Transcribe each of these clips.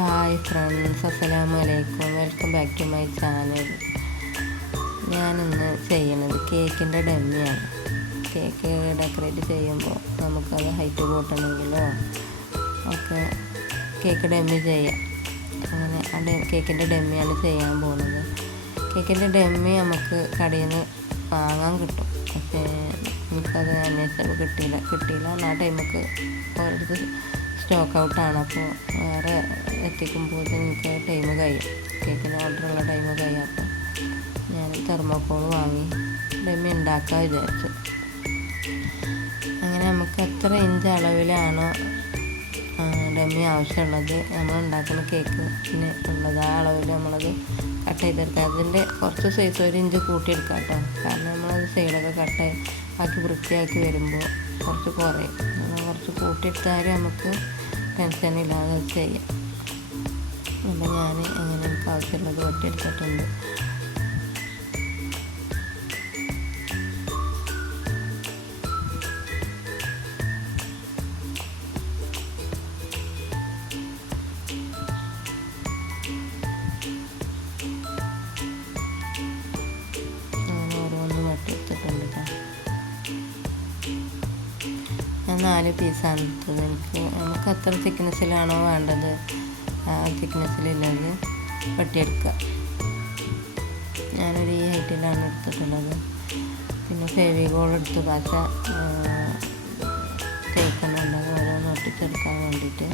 Hi friends, അസ്സലാമു അലൈക്കും. Welcome back to my channel. ഞാനിന്ന് ചെയ്യണത് കേക്കിൻ്റെ ഡമ്മിയാണ്. കേക്ക് ഡെക്കറേറ്റ് ചെയ്യുമ്പോൾ നമുക്കത് ഹൈറ്റ് കൂട്ടണമെങ്കിലോ ഒക്കെ കേക്ക് ഡമ്മി ചെയ്യാം. അങ്ങനെ കേക്കിൻ്റെ ഡമ്മിയാണ് ചെയ്യാൻ പോകുന്നത്. കേക്കിൻ്റെ ഡമ്മി നമുക്ക് കടയിൽ നിന്ന് വാങ്ങാൻ കിട്ടും. പക്ഷേ എനിക്കത് അന്വേഷിച്ചപ്പോൾ കിട്ടിയില്ല. ആ ടൈമൊക്കെ ഓരോരുത്തർ സ്റ്റോക്ക് ഔട്ടാണ്. അപ്പോൾ വേറെ എത്തിക്കുമ്പോൾ എനിക്ക് ടൈം കഴിയും, കേക്കിന് ഓർഡറുള്ള ടൈം കഴിയും. അപ്പോൾ ഞാൻ തെർമോക്കോൾ വാങ്ങി ഡമ്മി ഉണ്ടാക്കാൻ വിചാരിച്ചു. അങ്ങനെ നമുക്ക് എത്ര ഇഞ്ച് അളവിലാണോ ഡമ്മി ആവശ്യമുള്ളത്, നമ്മൾ ഉണ്ടാക്കുന്ന കേക്കിന് ഉള്ളത് ആ അളവിൽ നമ്മളത് കട്ട് ചെയ്തെടുക്കാം. അതിൻ്റെ കുറച്ച് സൈസ് 1 ഇഞ്ച് കൂട്ടിയെടുക്കാം കേട്ടോ. കാരണം നമ്മളത് സൈഡൊക്കെ ആക്കി വൃത്തിയാക്കി വരുമ്പോൾ കുറച്ച് കുറയും. കുറച്ച് കൂട്ടിയെടുത്താൽ നമുക്ക് ടെൻഷനില്ലാതെ ചെയ്യാം. അപ്പോൾ ഞാൻ അങ്ങനെ എനിക്ക് ആവശ്യമുള്ളത് വെട്ടിയെടുത്തിട്ടുണ്ട്. അങ്ങനെ ഓരോന്ന് വെട്ടിയെടുത്തിട്ടുണ്ട് കേട്ടോ. ഞാൻ 4 പീസാണ് എടുത്തത്. നമുക്ക് എത്ര തിക്നെസ്സിലാണോ വേണ്ടത് ആ തിക്നെസ്സിലുള്ളത് വെട്ടിയെടുക്കുക. ഞാനൊരു ഈ ഹൈറ്റിലാണ് എടുത്തിട്ടുള്ളത്. പിന്നെ ഫെവിക്കോൾ എടുത്ത് പശ തേക്കുന്നുണ്ട് ഓരോന്ന് ഒട്ടിച്ചെടുക്കാൻ വേണ്ടിയിട്ട്.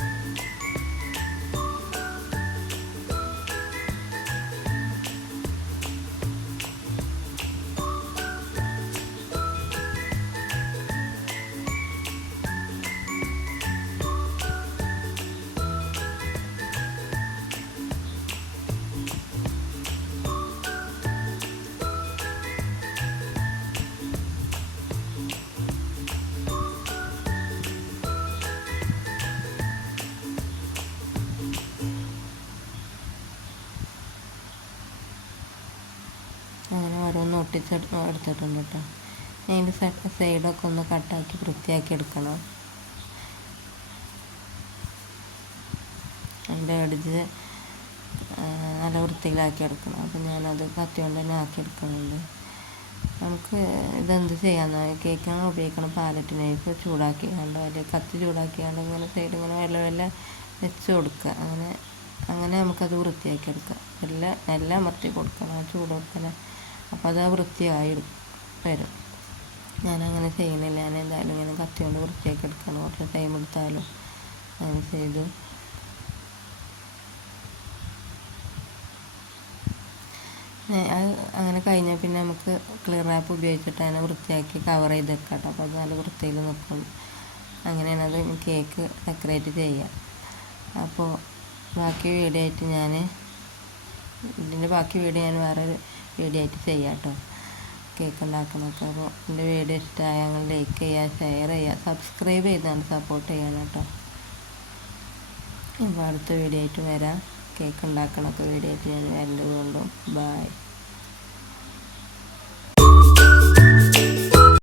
അങ്ങനെ ഓരോന്ന് എടുത്തിട്ടുണ്ട് കേട്ടോ. അതിൻ്റെ സൈഡൊക്കെ ഒന്ന് കട്ടാക്കി വൃത്തിയാക്കി എടുക്കണം. അതിൻ്റെ അടിച്ച് നല്ല വൃത്തിയിലാക്കി എടുക്കണം. അപ്പോൾ ഞാനത് കത്തി കൊണ്ട് തന്നെ ആക്കിയെടുക്കുന്നുണ്ട്. നമുക്ക് ഇതെന്ത് ചെയ്യാമെന്ന്, കേക്കാണ് ഉപയോഗിക്കണം പാലറ്റ് നൈഫ് ചൂടാക്കി കണ്ടോ, അല്ലെങ്കിൽ കത്തി ചൂടാക്കി കണ്ടോ ഇങ്ങനെ സൈഡ് ഇങ്ങനെ വെള്ളം വെച്ച് കൊടുക്കുക. അങ്ങനെ നമുക്കത് വൃത്തിയാക്കി എടുക്കാം. എല്ലാം അമർത്തി കൊടുക്കണം ചൂട് കൊടുക്കണം. അപ്പോൾ അത് വൃത്തിയായി വരും. ഞാനങ്ങനെ ചെയ്യുന്നില്ല. ഞാൻ എന്തായാലും ഇങ്ങനെ കത്തി കൊണ്ട് വൃത്തിയാക്കി എടുക്കണം. കുറച്ച് ടൈം എടുത്താലും അങ്ങനെ ചെയ്തു. അത് അങ്ങനെ കഴിഞ്ഞാൽ പിന്നെ നമുക്ക് ക്ലിയർ റാപ്പ് ഉപയോഗിച്ചിട്ട് അതിനെ വൃത്തിയാക്കി കവർ ചെയ്ത് വെക്കാം കേട്ടോ. അപ്പോൾ അത് നല്ല വൃത്തിയിൽ നിൽക്കും. അങ്ങനെയാണ് അത് കേക്ക് ഡെക്കറേറ്റ് ചെയ്യുക. അപ്പോൾ ബാക്കി വീഡിയോ ആയിട്ട് ഇതിൻ്റെ ബാക്കി വീഡിയോ ഞാൻ വേറൊരു വീഡിയോ ആയിട്ട് ചെയ്യാം കേട്ടോ, കേക്ക് ഉണ്ടാക്കണമൊക്കെ. അപ്പോൾ എൻ്റെ വീഡിയോ ഇഷ്ടമായ ഞങ്ങൾ ലൈക്ക് ചെയ്യുക, ഷെയർ ചെയ്യുക, സബ്സ്ക്രൈബ് ചെയ്താണ് സപ്പോർട്ട് ചെയ്യണം കേട്ടോ. ഇപ്പോൾ അടുത്ത വീഡിയോ ആയിട്ട് വരാം. കേക്ക് ഉണ്ടാക്കണമൊക്കെ വീഡിയോ ആയിട്ട് ഞാൻ വരേണ്ടത് കൊണ്ടും. ബായ്.